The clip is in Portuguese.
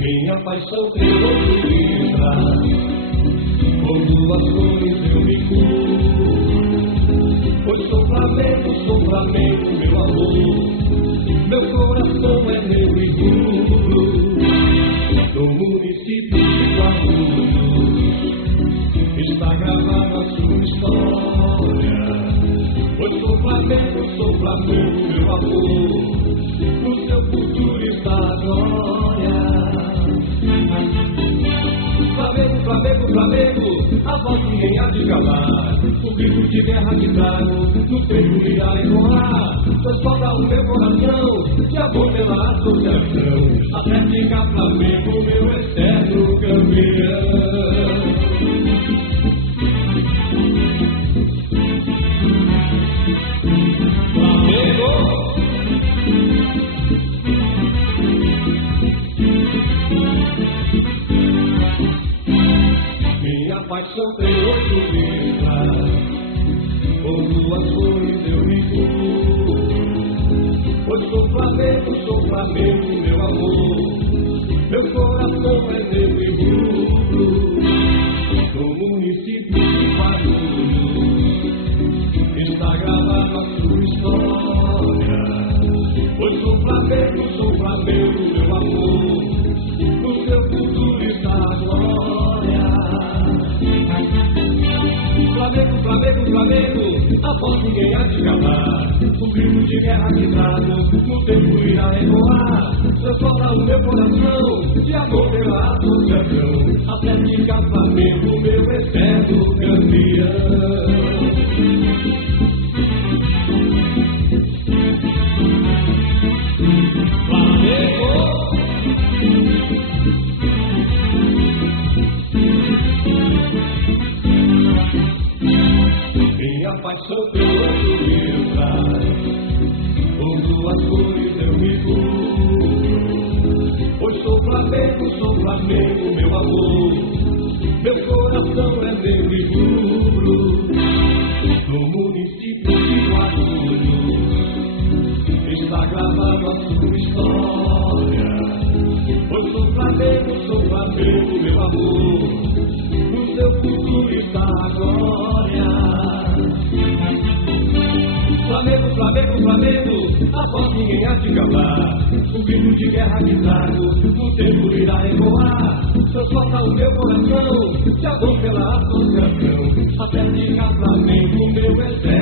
Minha paixão tem outro livra, com duas cores eu me curo. Pois sou Flamengo, meu amor. Meu coração é meu e rubro. No município de Guarulhos está gravada a sua história. Pois sou Flamengo, meu amor. No seu futuro está a glória. Flamengo, a voz que ninguém há de calar. O grito de guerra que trago, no peito irá ecoar. Pois falta o meu coração, de amor pela associação. Atlética Flamengo, meu eterno campeão. Minha paixão tem 8 letras, com duas cores eu me curo. Pois sou Flamengo, meu amor. Meu coração é negro e rubro. No município de Guarulhos está gravada a sua história. Pois sou Flamengo, meu amor. No seu futuro está a glória. Flamengo, a voz ninguém há de calar. O grito de guerra que trago, no tempo irá ecoar. Transforma o meu coração, de amor pela associação. Atlética Flamengo, meu eterno campeão. Minha paixão tem 8 letras, com duas cores eu me curo. Pois sou Flamengo, meu amor. Meu coração é negro e rubro. No município de Guarulhos está gravada a sua história. Pois sou Flamengo, meu amor. No seu futuro está a glória. Flamengo, a voz ninguém há de calar. O grito de guerra que trago, no tempo irá ecoar. Transporta o meu coração, de amor pela associação. Atlética Flamengo, meu exército.